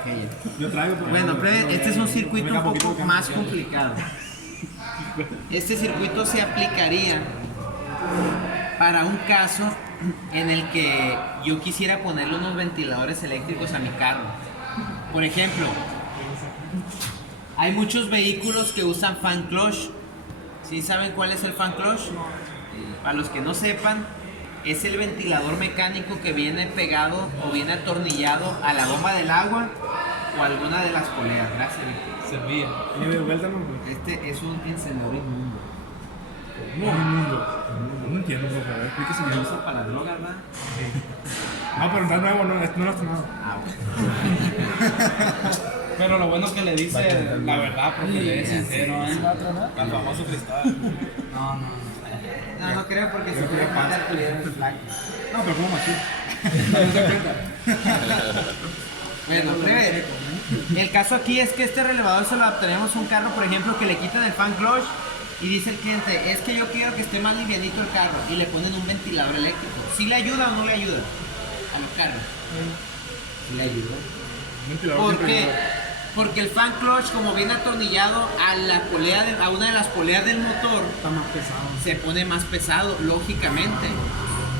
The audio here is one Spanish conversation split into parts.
aquella. Yo traigo, Bueno, este es un circuito un poco más complicado. Este circuito se aplicaría para un caso en el que yo quisiera ponerle unos ventiladores eléctricos a mi carro. Por ejemplo, hay muchos vehículos que usan fan clutch. ¿Sí saben cuál es el fan clutch? Para los que no sepan, es el ventilador mecánico que viene pegado o viene atornillado a la bomba del agua o alguna de las poleas. Gracias. Servía. Este es un encendedor inmundo. No, inmundo. No entiendo, por favor. Explíquese Se bien. usa para la droga, ¿verdad? No, pero está nuevo, no, no lo has tomado. Ah, bueno. Pero lo bueno es que le dice la verdad, porque le es sincero, ¿eh? El famoso cristal. No. No creo porque se puede quitar el flag. No, pero como aquí. Bueno, breve. El caso aquí es que este relevador se lo obtenemos a un carro, por ejemplo, que le quitan el fan clutch y dice el cliente, es que yo quiero que esté más livianito el carro, y le ponen un ventilador eléctrico. ¿Sí le ayuda o no le ayuda a los carros? ¿Sí le ayuda? ¿Por qué? Porque el fan clutch, como viene atornillado a la polea a una de las poleas del motor, Está más pesado. se pone más pesado, lógicamente.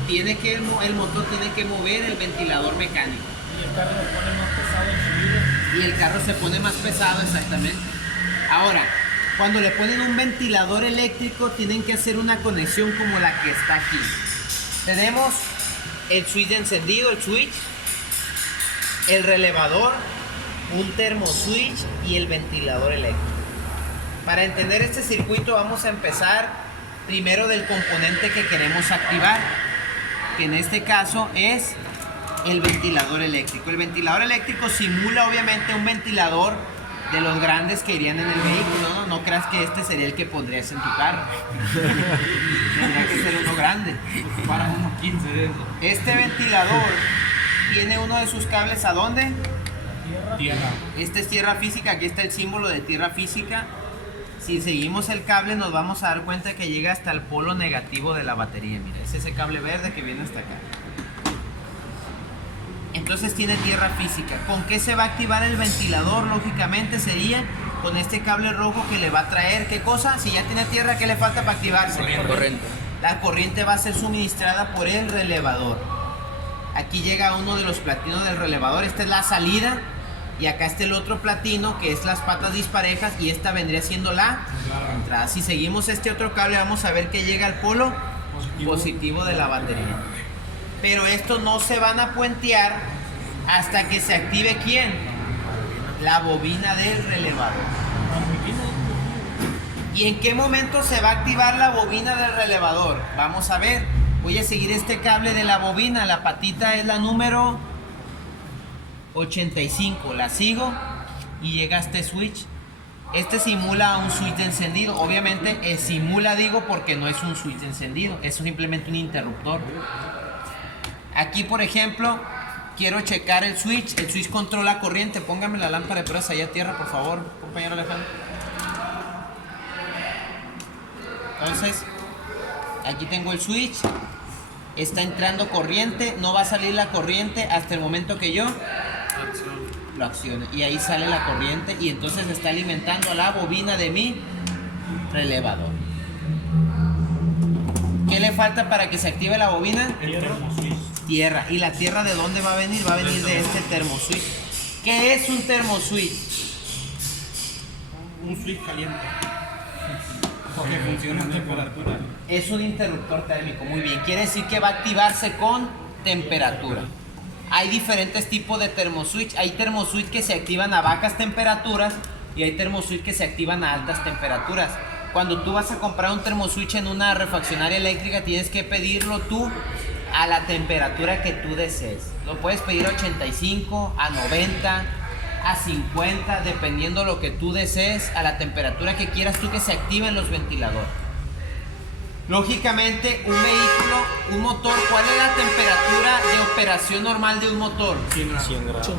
El motor tiene que mover el ventilador mecánico. Y el carro lo pone más pesado en subida. Y el carro se pone más pesado, exactamente. Ahora, cuando le ponen un ventilador eléctrico, tienen que hacer una conexión como la que está aquí. Tenemos el switch de encendido, el switch, el relevador, un termoswitch y el ventilador eléctrico. Para entender este circuito vamos a empezar primero del componente que queremos activar, que en este caso es el ventilador eléctrico. El ventilador eléctrico simula obviamente un ventilador de los grandes que irían en el vehículo, no creas que este sería el que pondrías en tu carro. Tendría que ser uno grande. Para unos 15 de eso. Este ventilador tiene uno de sus cables ¿a dónde? Tierra. Este es tierra física, aquí está el símbolo de tierra física. Si seguimos el cable nos vamos a dar cuenta que llega hasta el polo negativo de la batería. Mira, es ese cable verde que viene hasta acá. Entonces tiene tierra física. ¿Con qué se va a activar el ventilador? Lógicamente sería con este cable rojo que le va a traer, ¿qué cosa? Si ya tiene tierra, ¿qué le falta para activarse? Corriente. La corriente va a ser suministrada por el relevador. Aquí llega uno de los platinos del relevador, esta es la salida. Y acá está el otro platino que es las patas disparejas y esta vendría siendo la entrada. Si seguimos este otro cable vamos a ver que llega al polo positivo de la batería. Pero estos no se van a puentear hasta que se active ¿quién? La bobina del relevador. ¿Y en qué momento se va a activar la bobina del relevador? Vamos a ver. Voy a seguir este cable de la bobina. La patita es la número 85, la sigo y llega este switch. Este simula un switch de encendido. Obviamente simula, digo, porque no es un switch de encendido, es simplemente un interruptor. Aquí, por ejemplo, quiero checar el switch controla corriente. Póngame la lámpara de pruebas allá a tierra, por favor, compañero Alejandro. Entonces, aquí tengo el switch. Está entrando corriente, no va a salir la corriente hasta el momento que yo lo accione. Y ahí sale la corriente y entonces está alimentando a la bobina de mi relevador. ¿Qué le falta para que se active la bobina? Tierra. ¿Y la tierra de dónde va a venir? Va a venir de este termoswitch. ¿Qué es un termoswitch? Un switch caliente. Porque funciona a temperatura. Es un interruptor térmico, muy bien. Quiere decir que va a activarse con temperatura. Hay diferentes tipos de termoswitch. Hay termoswitch que se activan a bajas temperaturas y hay termoswitch que se activan a altas temperaturas. Cuando tú vas a comprar un termoswitch en una refaccionaria eléctrica, tienes que pedirlo tú a la temperatura que tú desees. Lo puedes pedir a 85, a 90, a 50, dependiendo lo que tú desees, a la temperatura que quieras tú que se activen los ventiladores. Lógicamente, un vehículo, un motor, ¿cuál es la temperatura de operación normal de un motor? 100 grados.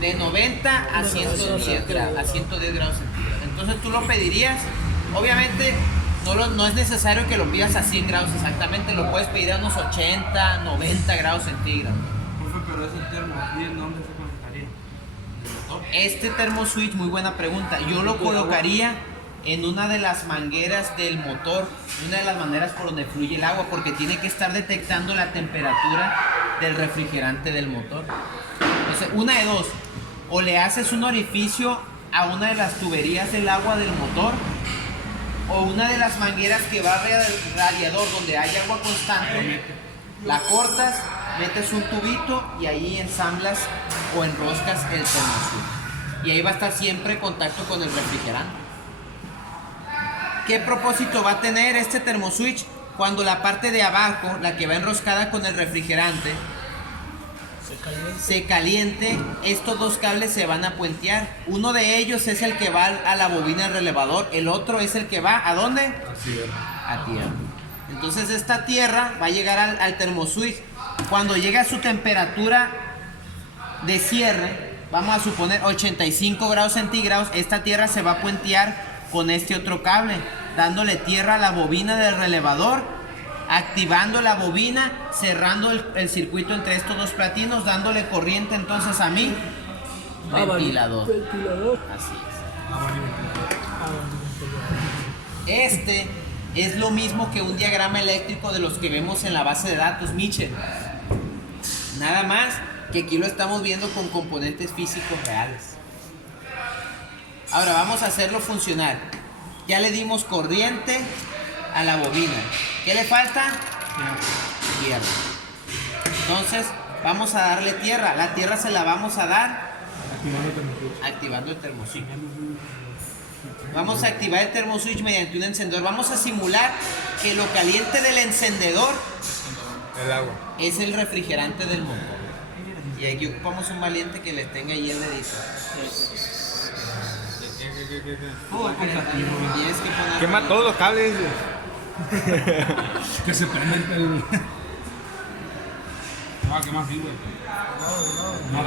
De 90 a 110 grados, a 110 grados centígrados. Entonces tú lo pedirías, obviamente no es necesario que lo pidas a 100 grados exactamente, lo puedes pedir a unos 80, 90 grados centígrados. Profe, pero ese termo, ¿y en dónde se conectaría? Este termo switch, muy buena pregunta. Yo lo colocaría en una de las mangueras del motor, una de las maneras por donde fluye el agua, porque tiene que estar detectando la temperatura del refrigerante del motor. Entonces, una de dos, o le haces un orificio a una de las tuberías del agua del motor, o una de las mangueras que va al radiador donde hay agua constante, la cortas, metes un tubito y ahí ensamblas o enroscas el termoswitch. Y ahí va a estar siempre en contacto con el refrigerante. ¿Qué propósito va a tener este termoswitch? Cuando la parte de abajo, la que va enroscada con el refrigerante, se caliente, estos dos cables se van a puentear. Uno de ellos es el que va a la bobina del relevador, el otro es el que va ¿a dónde? A tierra. Entonces esta tierra va a llegar al termoswitch. Cuando llega a su temperatura de cierre, vamos a suponer 85 grados centígrados, esta tierra se va a puentear con este otro cable, dándole tierra a la bobina del relevador, activando la bobina, cerrando el circuito entre estos dos platinos, dándole corriente entonces a mi ventilador. Así es. Este es lo mismo que un diagrama eléctrico de los que vemos en la base de datos Mitchell. Nada más que aquí lo estamos viendo con componentes físicos reales. Ahora vamos a hacerlo funcionar. Ya le dimos corriente a la bobina. ¿Qué le falta? Tierra. Entonces vamos a darle tierra. La tierra se la vamos a dar activando el termoswitch. Vamos a activar el termoswitch mediante un encendedor. Vamos a simular que lo caliente del encendedor El agua. es el refrigerante del motor. Y aquí ocupamos un valiente que les tenga ahí el dedito. Tienes que poner. Quema todos los cables. Que se prende el. No, que más vivo. No,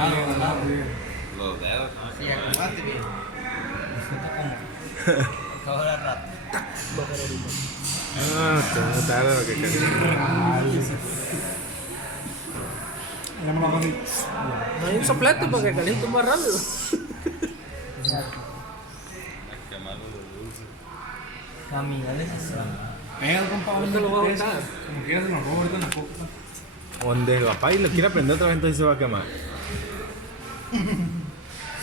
Los dedos. Sí, acomódate bien. No, tarde lo que Ya no lo hago así. No hay un soplete para que caliente más rápido. Pero, compa, No te lo voy a eso, botar. como quieras, se nos roba ahorita en la copa. Donde el papá y lo quiera prender otra vez, entonces se va a quemar.